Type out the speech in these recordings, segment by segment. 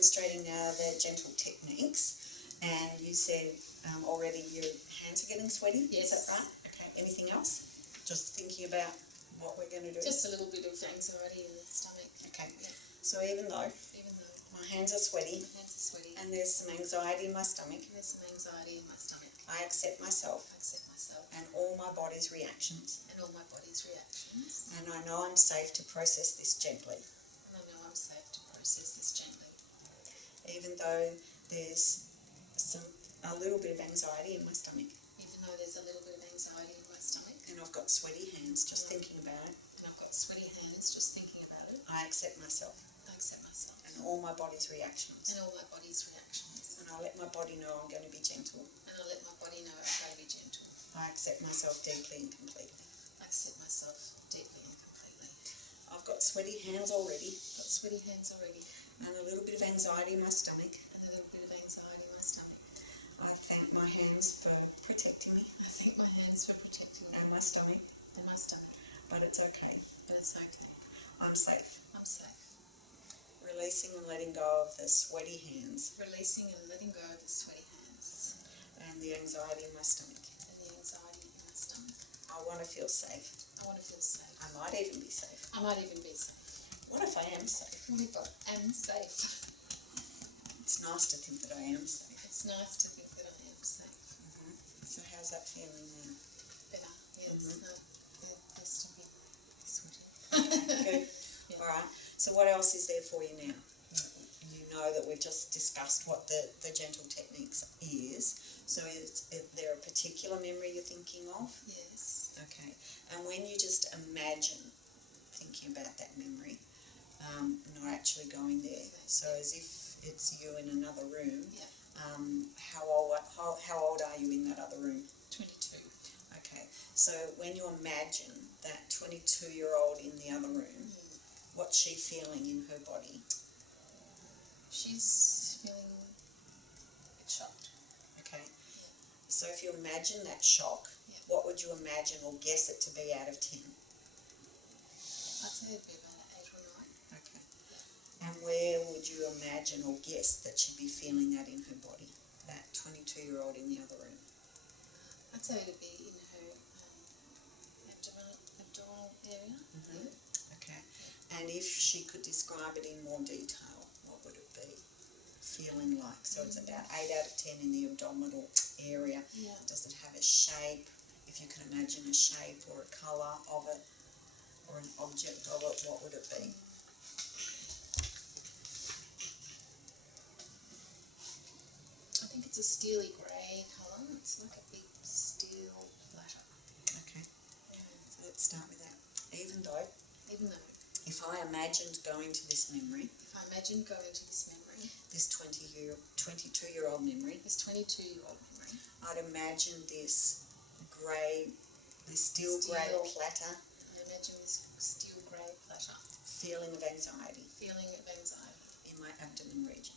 demonstrating now the gentle techniques, and you said already your hands are getting sweaty. Yes. Is that right? Okay. Anything else? Just thinking about what we're going to do. Just a little bit of anxiety in the stomach. Okay. Yeah. So even though my hands are sweaty, and there's some anxiety in my stomach, I accept myself. And all my body's reactions. And I know I'm safe to process this gently. Even though there's a little bit of anxiety in my stomach. And I've got sweaty hands just thinking about it. I accept myself. And all my body's reactions. And I let my body know I'm going to be gentle. I accept myself deeply and completely. I've got sweaty hands already. And a little bit of anxiety in my stomach. I thank my hands for protecting me. And my stomach. But it's okay. I'm safe. Releasing and letting go of the sweaty hands. And the anxiety in my stomach. I want to feel safe. I might even be safe. What if I am safe? It's nice to think that I am safe. So how's that feeling now? Good. All right. So what else is there for you now? You know that we've just discussed what the gentle techniques is. So is there a particular memory you're thinking of? Yes. Okay. And when you just imagine thinking about that memory, not actually going there, so as if it's you in another room, how old are you in that other room? 22. Okay. So when you imagine that 22-year-old in the other room, what's she feeling in her body? She's feeling a bit shocked. Okay. So if you imagine that shock, what would you imagine or guess it to be out of 10? I'd say it'd be about 8 or 9. Okay. And where would you imagine or guess that she'd be feeling that in her body? That 22-year-old in the other room? I'd say it'd be in her abdominal area. Okay. And if she could describe it in more detail, what would it be feeling like? So it's about 8 out of 10 in the abdominal area. Yeah. Does it have a shape? If you can imagine a shape or a colour of it or an object of it, what would it be? I think it's a steely grey colour. It's like a big steel platter. Okay. So let's start with that. Even though if I imagined going to this memory, this 22-year-old memory, I'd imagine this steel grey platter, feeling of anxiety in my abdomen region.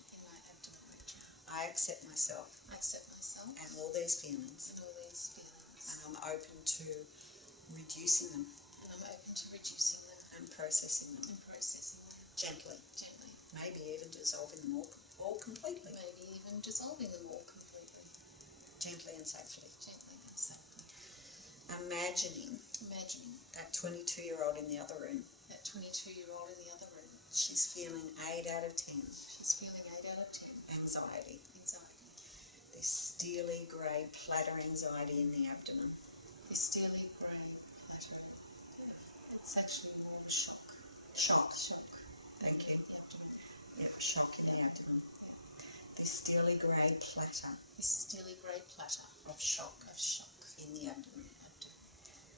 I accept myself and all these feelings, and I'm open to reducing them and processing them gently, maybe even dissolving them all completely, gently and safely. Imagining that 22-year-old in the other room. She's feeling 8 out of 10. Anxiety. This steely grey platter anxiety in the abdomen. It's actually more shock. Shock. Thank you. Yep, shock in the abdomen. This steely grey platter of shock in the abdomen.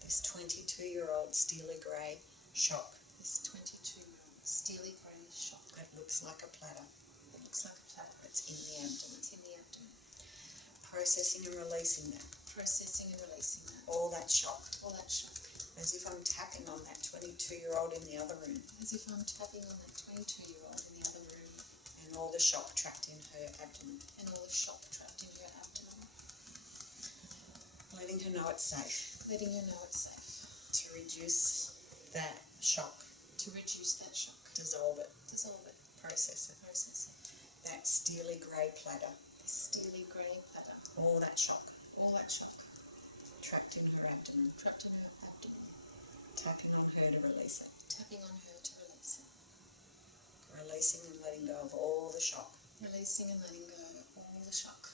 This 22-year-old steely grey shock. That looks like a platter. It's in the abdomen. Processing and releasing that. All that shock. As if I'm tapping on that 22-year-old in the other room. And all the shock trapped in her abdomen. Letting her know it's safe. To reduce that shock. Dissolve it. Process it. that steely grey platter. This steely grey platter. All that shock. All that shock. Trapped in her abdomen. Trapped in her abdomen. Tapping on her to release it. Tapping on her to release it. Releasing and letting go of all the shock. Releasing and letting go of all the shock.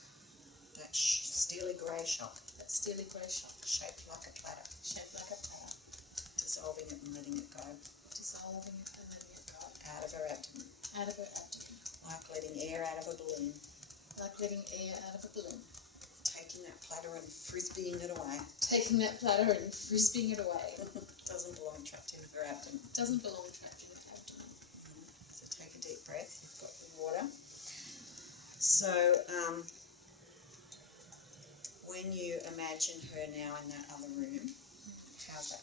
That steely grey shock. That steely grey shock. Shaped like a platter. Shaped like a platter. Dissolving it and letting it go. Dissolving it and letting it go. Out of her abdomen. Out of her abdomen. Like letting air out of a balloon. Like letting air out of a balloon. Taking that platter and frisbeeing it away. Taking that platter and frisbeeing it away. Doesn't belong trapped in her abdomen. Doesn't belong trapped in her abdomen. So take a deep breath. You've got the water. So when you imagine her now in that other room, how's that?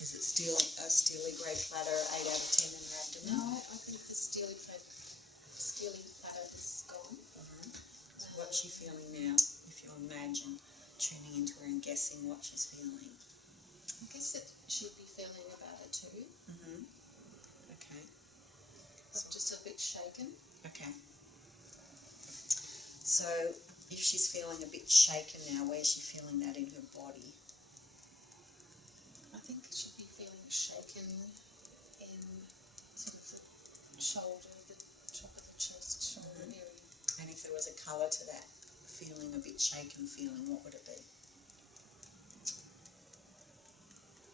Is it still a steely grey platter, 8 out of 10 in her abdomen? No, I think the steely platter is gone. So what's she feeling now, if you imagine tuning into her and guessing what she's feeling? I guess that she'd be feeling about it too. Okay. But just a bit shaken. Okay. So if she's feeling a bit shaken now, where's she feeling that in her body? I think she'd be feeling shaken in sort of the shoulder, the top of the chest, shoulder area. And if there was a colour to that feeling, a bit shaken feeling, what would it be?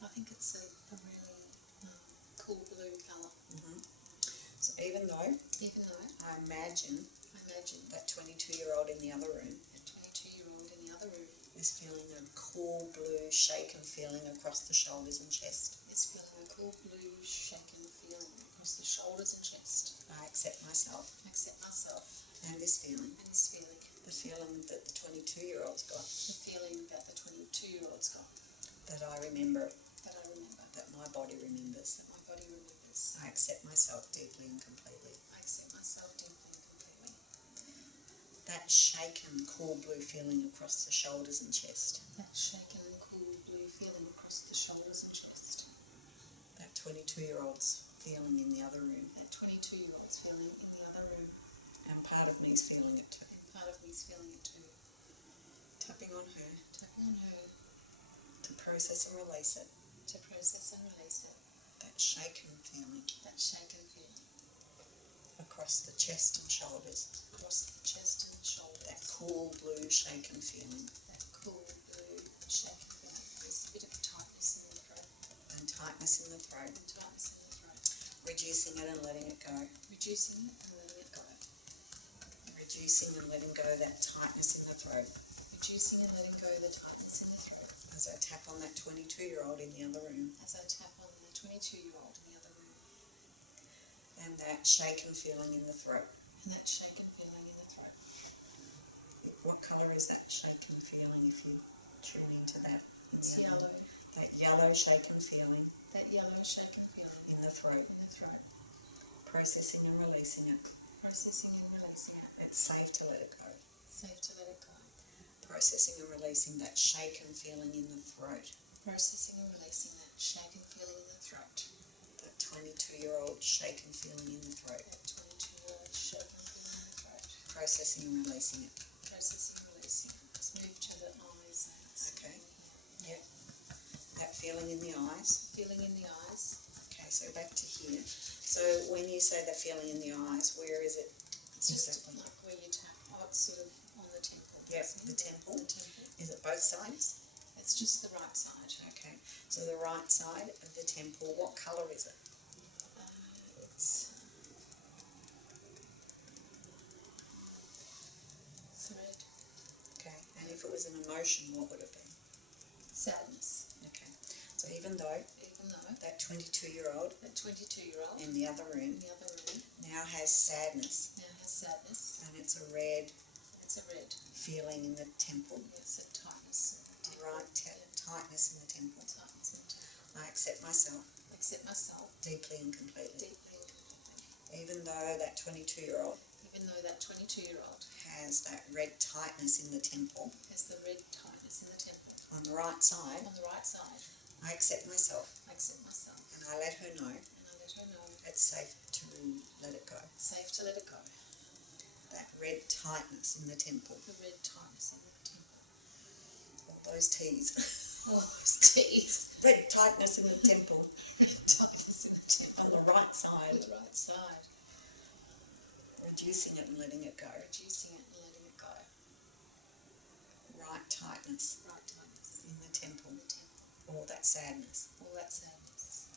I think it's a really cool blue colour. So even though I imagine that 22-year-old in the other room is feeling a cool blue shaken feeling across the shoulders and chest. Is feeling a cool blue shaken feeling across the shoulders and chest. I accept myself. I accept myself. And this feeling. And this feeling. The feeling that the 22-year-old's got. The feeling that the 22-year-old's got. That I remember. That I remember. That my body remembers. That my body remembers. I accept myself deeply and completely. I accept myself deeply and completely. That shaken, cool blue feeling across the shoulders and chest. That shaken, cool blue feeling across the shoulders and chest. That 22-year-old's feeling in the other room. That 22-year-old's feeling in the other room. And part of me's feeling it too. Part of me's feeling it too. Tapping on her. Tapping on her. To process and release it. To process and release it. That shaken feeling. That shaken feeling. Across the chest and shoulders. Across the chest and shoulders. That cool blue shaken feeling. That cool blue shaken feeling. There's a bit of tightness in the throat. And tightness in the throat. And tightness in the throat. Reducing it and letting it go. Reducing it and letting it go. Reducing and letting go that tightness in the throat. Reducing and letting go the tightness in the throat. As I tap on that 22-year-old in the other room. As I tap on the 22-year-old in the other room. And that shaken feeling in the throat. And that shaken feeling in the throat. What colour is that shaken feeling if you tune into that? It's yellow. That yellow shaken feeling. That yellow shaken feeling. In the throat. In the throat. Processing and releasing it. Processing and releasing it. It's safe to let it go. Safe to let it go. Processing and releasing that shaken feeling in the throat. Processing and releasing that shaken feeling in the throat. That 22-year-old shaken feeling in the throat. That 22-year-old shaken feeling in the throat. Processing and releasing it. Processing and releasing it. Let's move to the eyes now. Okay. Yep. That feeling in the eyes. Feeling in the eyes. Okay, so back to here. So when you say that feeling in the eyes, where is it? It's just like where you tap. Oh, it's sort of on the temple. Yep, the temple. The temple. Is it both sides? It's just the right side. Okay, so the right side of the temple, what colour is it? It's red. Okay, and if it was an emotion, what would it be? Sadness. Okay, so even though that 22-year-old in the other room now has sadness. And it's a red feeling in the temple. It's a tightness. Right, tightness in the temple. I accept myself. Deeply and completely. Even though that 22-year-old has that red tightness in the temple. On the right side. I accept myself. And I let her know. It's safe to safe to let it go. That red tightness in the temple. The red tightness in the temple. All those T's. All those T's. Red tightness in the temple. Red tightness in the temple. On the right side. On the right side. Reducing it and letting it go. Reducing it and letting it go. Right tightness. Right tightness. In the temple. In the temple. All that sadness. All that sadness.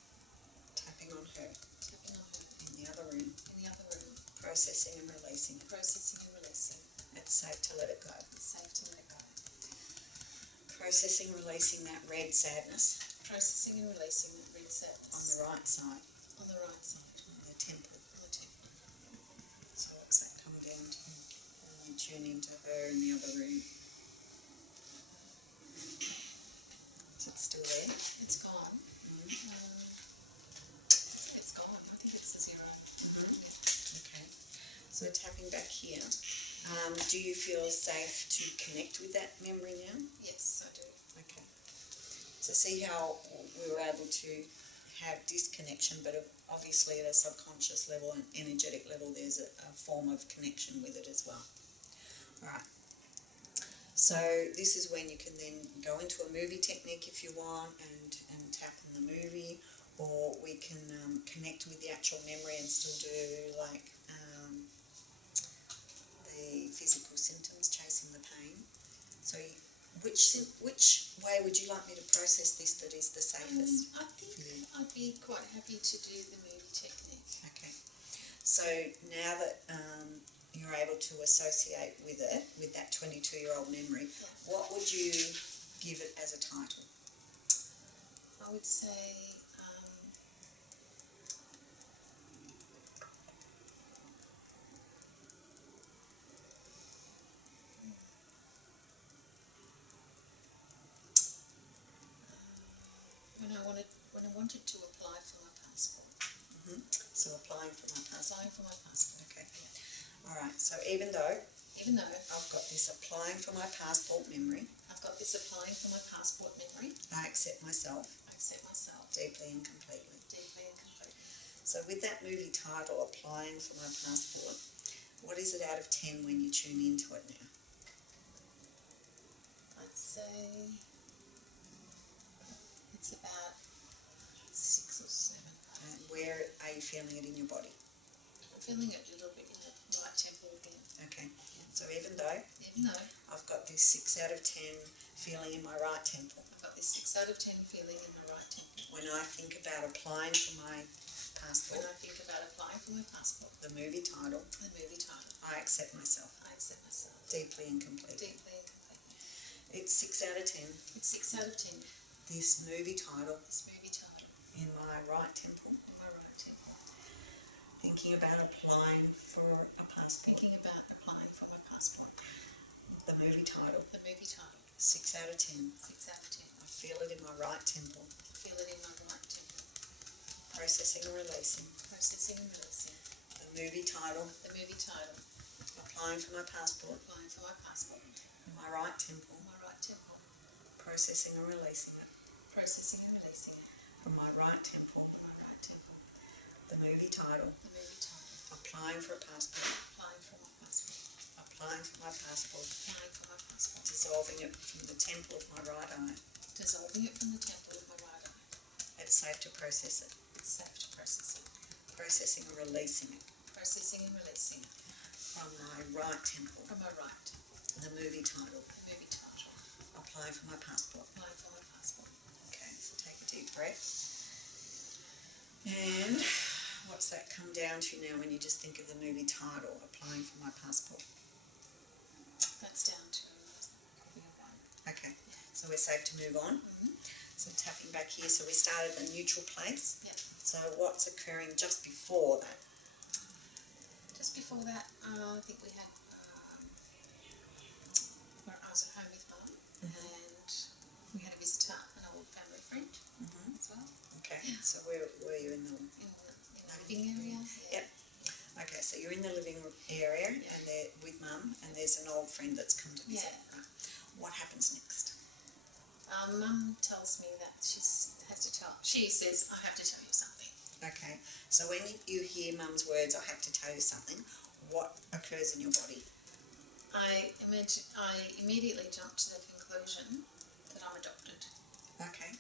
Tapping on her. Tapping on her. In the other room. In the other room. Processing and releasing it. Processing and releasing. It's safe to let it go. It's safe to let it go. Processing, releasing that red sadness. Processing and releasing that red sadness. On the right side. On the right side. On the temple. On the temple. So what's that come down to? And you tune into her in the other room. Is it still there? It's gone. Mm-hmm. It's gone. I think it's a zero. Mm-hmm. Okay. So tapping back here. Do you feel safe to connect with that memory now? Yes, I do. Okay. So see how we were able to have disconnection, but obviously at a subconscious level and energetic level there's a form of connection with it as well. Alright. So this is when you can then go into a movie technique if you want and tap in the movie, or we can connect with the actual memory and still do like the physical symptoms, chasing the pain. So which way would you like me to process this that is the safest? I think I'd be quite happy to do the movie technique. Okay. So now that you're able to associate with it, with that 22-year-old memory, what would you give it as a title? I would say when I wanted to apply for my passport. Mm-hmm. So applying for my passport. Applying for my passport. Okay. Alright, so even though I've got this applying for my passport memory, I've got this applying for my passport memory, I accept myself. I accept myself Deeply and completely. deeply and completely. So with that movie title, applying for my passport, what is it out of 10 when you tune into it now? I'd say it's about 6 or 7. And where are you feeling it in your body? I'm feeling it a little bit in the right temple again. Okay. So even though I've got this 6 out of 10 feeling in my right temple, I've got this 6 out of 10 feeling in my right temple. when I think about applying for my passport, When I think about applying for my passport, the movie title, I accept myself I accept myself deeply and completely. deeply and completely. It's 6 out of 10. It's 6 out of 10. This movie title This movie title in my right temple, in my right temple. thinking about applying for a passport. Thinking about applying for my passport. The movie title, The movie title 6 out of 10. 6 out of 10. I feel it in my right temple. Feel it in my right temple. Processing and releasing. Processing and releasing. The movie title, The movie title applying for my passport applying for my passport. in my right temple. In my right temple. Processing and releasing it Processing and releasing it. from my right temple. In my right temple. The movie title, The movie title applying for a passport. applying for my passport. Applying for my passport. Applying for my passport. Dissolving it from the temple of my right eye. Dissolving it from the temple of my right eye. It's safe to process it. It's safe to process it. Processing and releasing it Processing and releasing it from my right temple. from my right. The movie title, The movie title applying for my passport. applying for my passport. Okay, so take a deep breath. And what's that come down to now when you just think of the movie title, applying for my passport? That's down to 1. Okay, so we're safe to move on. Mm-hmm. So tapping back here, so we started at a neutral place. Yeah. So what's occurring just before that? Just before that, I think we had where I was at home with Mum, and we had a visitor, an old family friend Mm-hmm. as well, Okay, so where were you in the... in the living area. Yep. Okay, so you're in the living room area and they're with Mum, and there's an old friend that's come to visit. Yeah. Right. What happens next? Mum tells me that she says, I have to tell you something. Okay, so when you hear Mum's words, I have to tell you something, what occurs in your body? I immediately jump to the conclusion that I'm adopted. Okay,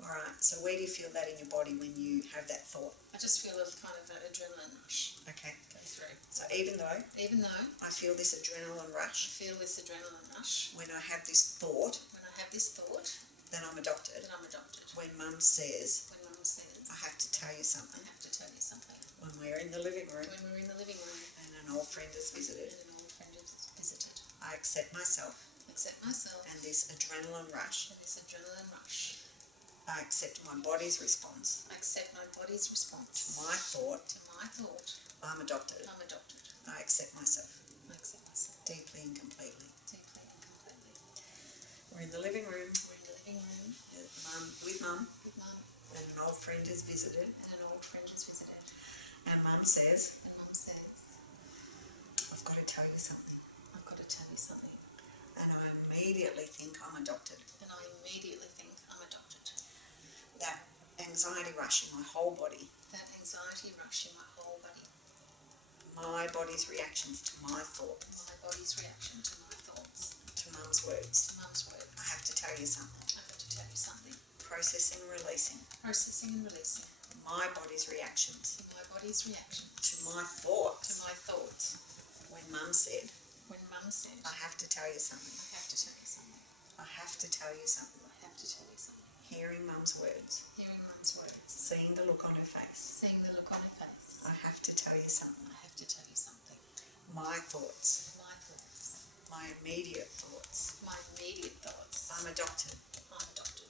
alright, so where do you feel that in your body when you have that thought? I just feel a kind of an adrenaline rush Okay, go through. so even though I I feel this adrenaline rush, feel this adrenaline rush, when I have this thought when I have this thought that I'm adopted, that I'm adopted, when Mum says, when Mum says, I have to tell you something, I have to tell you something, when we're in the living room when we're in the living room and an old friend has and visited, an old friend has visited, I accept myself accept myself and this adrenaline rush. and this adrenaline rush. I accept my body's response I accept my body's to response my thought, to my thought, I'm adopted. I'm adopted. I accept myself I accept myself deeply and completely. deeply and completely. We're in the living room We're in the living room with Mum with Mum and an old friend has visited, and an old friend has visited, and Mum says, and Mum says, I've got to tell you something. I've got to tell you something. And I immediately think I'm adopted. And I immediately think I'm adopted. That anxiety rush in my whole body, That anxiety rush in my whole body, my body's reactions to my thoughts, my body's reaction to my thoughts, to Mum's words. to Mum's words. I have to tell you something. I've got to tell you something. Processing and releasing Processing and releasing my body's reactions to my body's reaction to my to thoughts. my thoughts. When Mum said, When Mum said, I have to tell you something. I have to tell you something. I have to tell you something. I have to tell you something. Hearing Mum's words, Hearing Mum's words, seeing the look on her face, seeing the look on her face. I have to tell you something. I have to tell you something. My thoughts, My thoughts, my immediate thoughts. my immediate thoughts. I'm adopted. I'm adopted.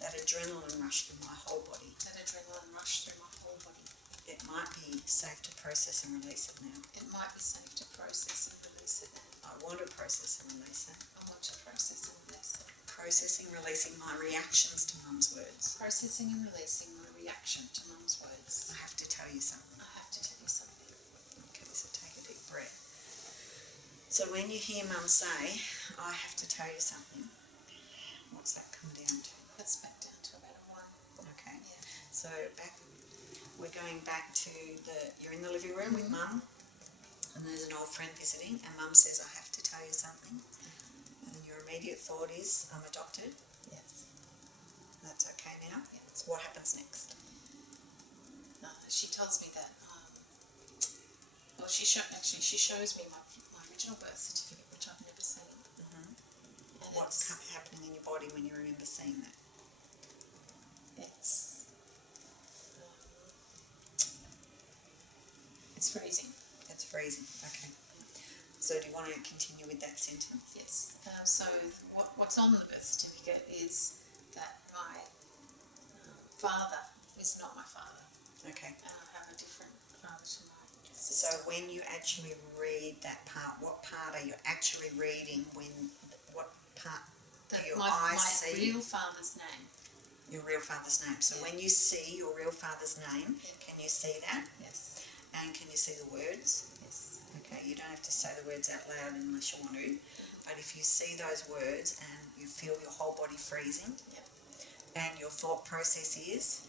That adrenaline rush through my whole body. That adrenaline rush through my whole body. It might be safe to process and release it now. It might be safe to process and release it now. I want to process and release it. I want to process and release it. Processing, releasing my reactions to Mum's words. Processing and releasing my reaction to Mum's words. I have to tell you something. I have to tell you something. Okay, so take a deep breath. So when you hear Mum say, I have to tell you something, what's that come down to? That's back down to about a 1. Okay, Yeah. so we're going back to you're in the living room with Mum, and there's an old friend visiting, and Mum says, I have to tell you something. And your immediate thought is, I'm adopted. Yes. That's okay now. Yeah. So what happens next? She tells me that, well, she shows me my original birth certificate, which I've never seen. Mm-hmm. And What's happening in your body when you remember seeing that? It's freezing. It's freezing. Okay. So do you want to continue with that sentence? Yes. So what's on the birth certificate is that my father is not my father, Okay. and I have a different father to my So sister. when you actually read that part, what part are you actually reading what part do your eyes My see? real father's name. Your real father's name. So Yeah. when you see your real father's name, Yeah. can you see that? Yes. And can you see the words? Yes. Okay, you don't have to say the words out loud unless you want to. But if you see those words and you feel your whole body freezing, Yep. and your thought process is,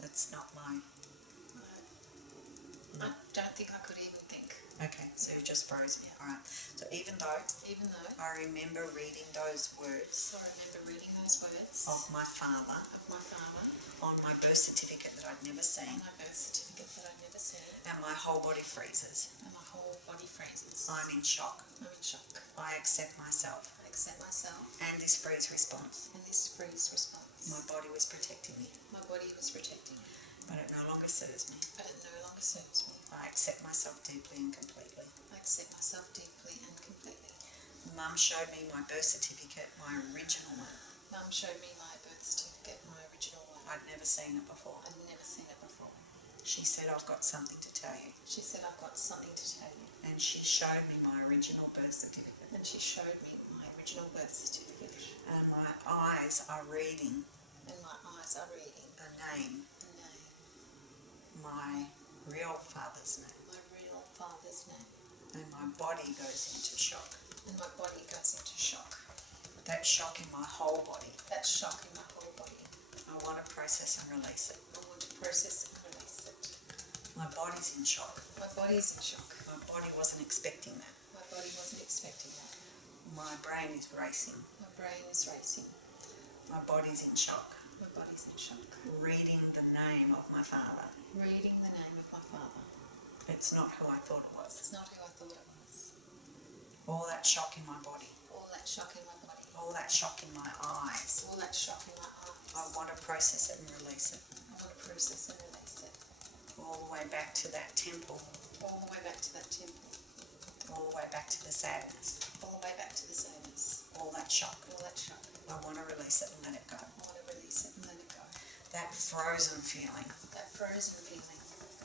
that's not my... I don't think I could even think. Okay, so you're just frozen. Yeah. Alright, so even though Even though I remember reading those words I remember reading those words of my father of my father on my birth certificate that I'd never on seen, my birth certificate that I'd never seen, and my whole body freezes, and my whole body freezes. I'm in shock. I'm in shock. I accept myself I accept myself and this freeze response. and this freeze response. My body was protecting me, My body was protecting me, but it no longer serves me. but it no longer serves me. I accept myself deeply and completely. I accept myself deeply and completely. Mum showed me my birth certificate, my original one. Mum showed me my birth certificate, my original one. I'd never seen it before. I'd never seen it before. She said, I've got something to tell you. She said, I've got something to tell you. And she showed me my original birth certificate. And she showed me my original birth certificate. And my eyes are reading And my eyes are reading a name, a name, my real father's name. my real father's name. And my body goes into shock. And my body goes into shock. That shock in my whole body, That shock in my whole body. I want to process and release it. I want to process and release it. My body's in shock. My body's in shock. My body wasn't expecting that. My body wasn't expecting that. My brain is racing. My brain is racing. My body's in shock. My body's in shock. Reading the name of my father. Reading the name of my father. It's not who I thought it was. It's not who I thought it was. All that shock in my body. All that shock in my body. All that shock in my eyes. All that shock in my I eyes. want to process it and release it. I want to process and release it. All the way back to that temple. All the way back to that temple. All the way back to the sadness. All the way back to the sadness. All that shock. All that shock. I want to release it and let it go. I want to release it and let it go. That frozen feeling. That frozen feeling.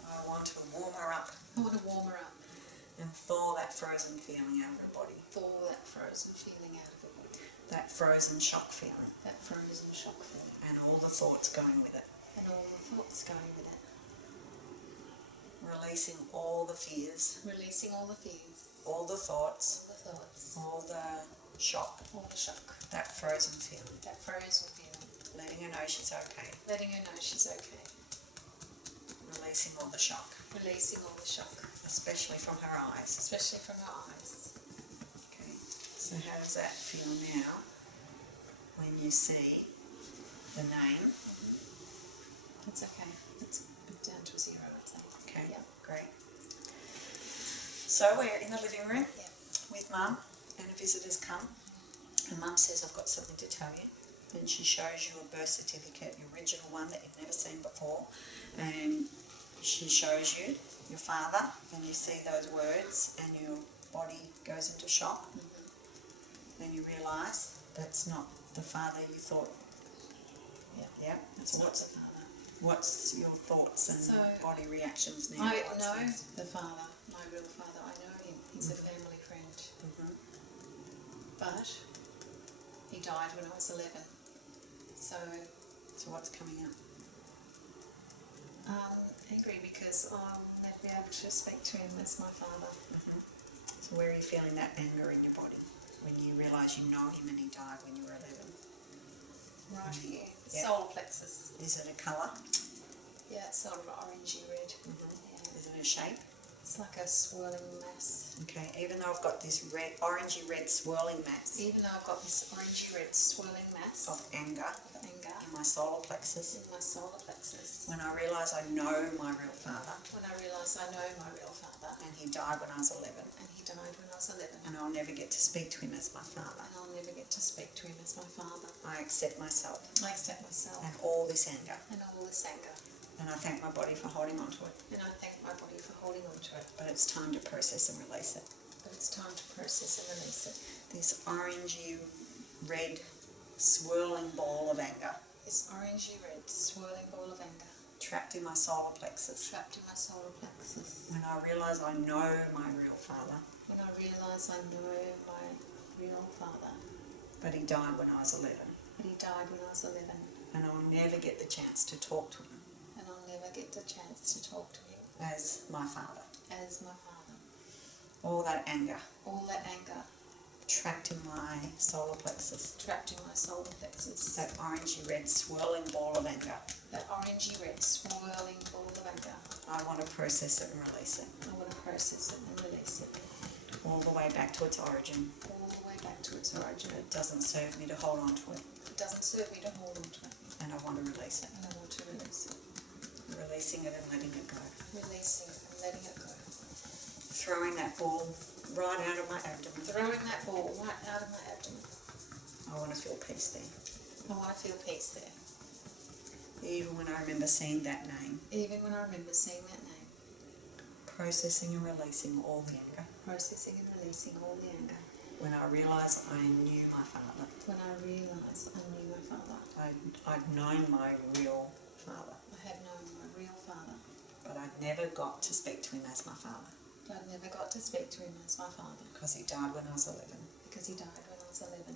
I want to warm her up I want to warm her up. and thaw that frozen feeling out of her body. Thaw that frozen feeling out of her body. That frozen shock feeling. That frozen shock feeling. And all the thoughts going with it. And all the thoughts going with it. Releasing all the fears. Releasing all the fears. All the thoughts. All the thoughts. All the shock. All the shock. That frozen feeling. That frozen feeling. Letting her know she's okay. Letting her know she's okay. Releasing all the shock. Releasing all the shock. Especially from her eyes. Especially from her eyes. Okay. So how does that feel now when you see the name? It's okay. It's down to a 0, I'd say. Okay, Yeah. great. So we're in the living room Yeah. with Mum and a visitor's come. And Mum says, I've got something to tell you. And she shows you a birth certificate, the original one that you've never seen before. And she shows you your father, and you see those words and your body goes into shock. Then you realise that's not the father you thought. Yeah. Yeah. That's So not what's the father. what's your thoughts and So, body reactions now? I What's know next? the father, my real father. I know him. He's a family friend. Mhm. But he died when I was 11. So, So what's coming up? angry because I'll never be able to speak to him as my father. So where are you feeling that anger in your body when you realise you know him and he died when you were 11? Right here. Yeah. Solar plexus. Is it a colour? Yeah, it's sort of orangey red. Yeah. Is it a shape? It's like a swirling mass. Okay, even though I've got this red, orangey red swirling mass Even though I've got this orangey red swirling mass of anger of anger in my solar plexus, in my solar plexus, when I realise I know my real father when I realise I know my real father and he died when I was 11 and he died when I was 11 and I'll never get to speak to him as my father, and I'll never get to speak to him as my father, I accept myself I accept myself and all this anger, and all this anger, and I thank my body for holding on to it. and I thank my body for holding on to it. But it's time to process and release it. But it's time to process and release it. This orangey red swirling ball of anger This orangey red swirling ball of anger trapped in my solar plexus. trapped in my solar plexus. When I realise I know my real father, When I realise I know my real father, but he died when I was 11, but he died when I was 11, and I'll never get the chance to talk to him and I'll never get the chance to talk to him as my father. as my father. All that anger All that anger trapped in my solar plexus, trapped in my solar plexus. that orangey red swirling ball of anger, That orangey red swirling ball of anger. I want to process it and release it. I want to process it and release it. All the way back to its origin. All the way back to its origin. It doesn't serve me to hold on to it, It doesn't serve me to hold on to it. and I want to release it. And I want to release it. Releasing it and letting it go. Releasing and letting it go. Throwing that ball right out of my abdomen. Throwing that ball right out of my abdomen. I want to feel peace there. I want to feel peace there. Even when I remember seeing that name. Even when I remember seeing that name. Processing and releasing all the anger. Processing and releasing all the anger. When I realised I knew my father. When I realised I knew my father. I'd known my real father. I had known my real father. But I'd never got to speak to him as my father. But I never got to speak to him as my father. Because he died when I was 11. Because he died when I was 11.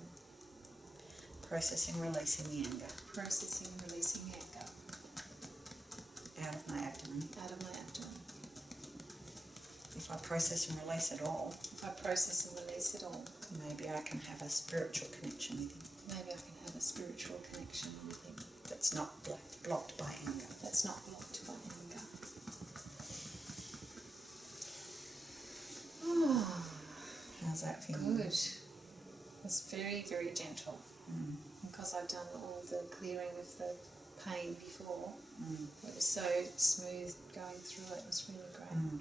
Processing, releasing the anger Processing and releasing the anger out of my abdomen. out of my abdomen. If I process and release it all, If I process and release it all, maybe I can have a spiritual connection with him maybe I can have a spiritual connection with him that's not blocked by anger. that's not blocked How's that feel? Good. It was very, very gentle. Because I'd done all the clearing of the pain before. It was so smooth going through it. It was really great.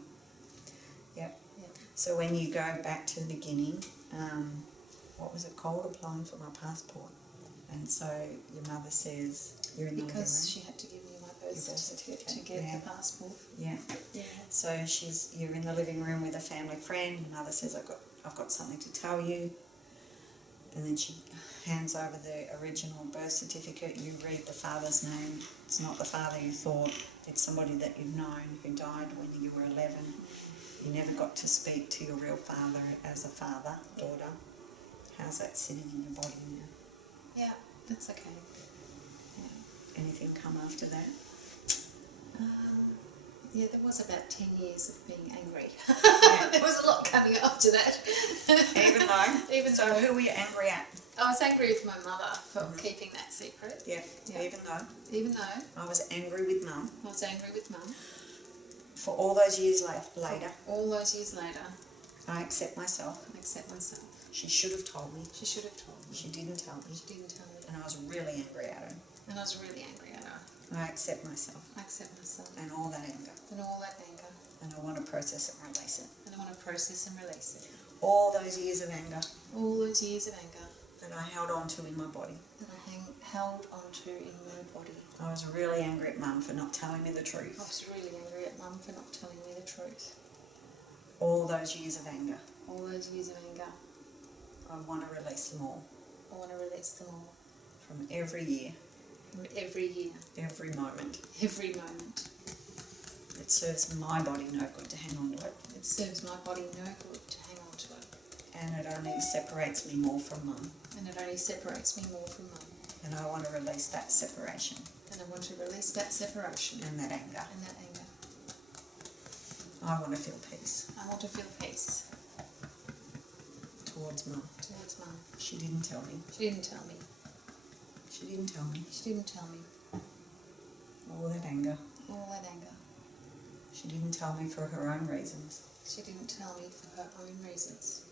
Yep. Yeah. So when you go back to the beginning, what was it called? Applying for my passport. And so your mother says you're in the living room. Because she had to give me my birth certificate to get the passport. Yeah. Yeah. So you're in the living room with a family friend. Your mother says, I've got something to tell you. And then she hands over the original birth certificate. You read the father's name. It's not the father you thought. It's somebody that you've known who died when you were 11. You never got to speak to your real father as a father, daughter. How's that sitting in your body now? Yeah, that's okay. Yeah. Anything come after that? Yeah, there was about 10 years of being angry. Yeah. There was a lot coming after that. Even though, who were you angry at? I was angry with my mother for keeping that secret. Yeah. Even though I was angry with Mum. I was angry with Mum. For all those years later. All those years later. I accept myself. I accept myself. She should have told me. She should have told me. She didn't tell me. She didn't tell me. And I was really angry at her. And I was really angry at her. I accept myself. I accept myself. And all that anger. And all that anger. And I want to process it and release it. And I want to process and release it. All those years of anger. All those years of anger. That I held on to in my body. That I held onto in my body. I was really angry at Mum for not telling me the truth. I was really angry at Mum for not telling me the truth. All those years of anger. All those years of anger. I want to release them all. I want to release them all. From every year. From every year. Every moment. Every moment. It serves my body no good to hang on to it. It serves my body no good to hang on to it. And it only separates me more from Mum. And it only separates me more from Mum. And I want to release that separation. And I want to release that separation. And that anger. And that anger. I want to feel peace. I want to feel peace. Towards Mum. Towards Mum. She didn't tell me. She didn't tell me. She didn't tell me. She didn't tell me. All that anger. All that anger. She didn't tell me for her own reasons. She didn't tell me for her own reasons.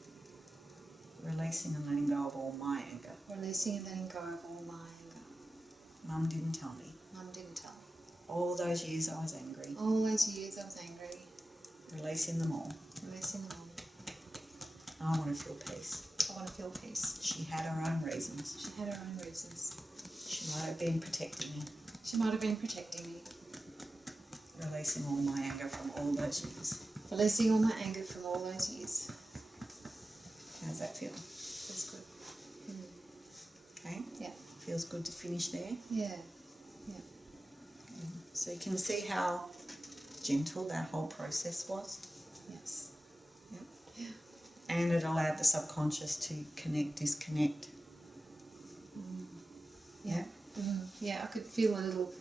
Releasing and letting go of all my anger. Releasing and letting go of all my anger. Mum didn't tell me. Mum didn't tell me. All those years I was angry. All those years I was angry. Releasing them all. Releasing them all. I want to feel peace. I want to feel peace. She had her own reasons. She had her own reasons. She might have been protecting me. She might have been protecting me. Releasing all my anger from all those years. Releasing all my anger from all those years. How's that feel? Feels good. Okay? Yeah. Feels good to finish there. Yeah. Yeah. So you can see how gentle that whole process was. Yes. Yep. Yeah. And it allowed the subconscious to disconnect. Yeah. Yeah, I could feel the little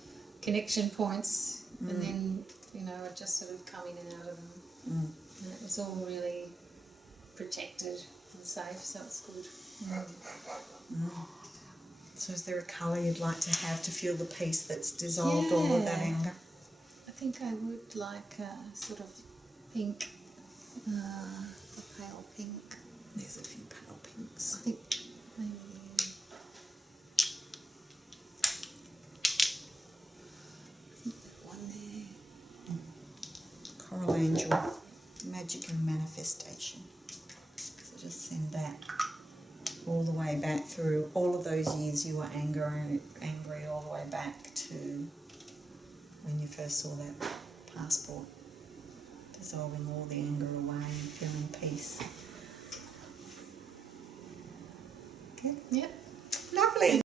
connection points and then, I'd just sort of come in and out of them. And it was all really protected and safe, so it's good. So is there a colour you'd like to have to feel the peace that's dissolved all of that anger? I think I would like a sort of pink, a pale pink. There's a few pale pinks. I think maybe that one there. Coral Angel, Magic and Manifestation. So just send that all the way back through all of those years you were angry all the way back to when you first saw that passport. Dissolving all the anger away and feeling peace. Okay? Yep. Lovely.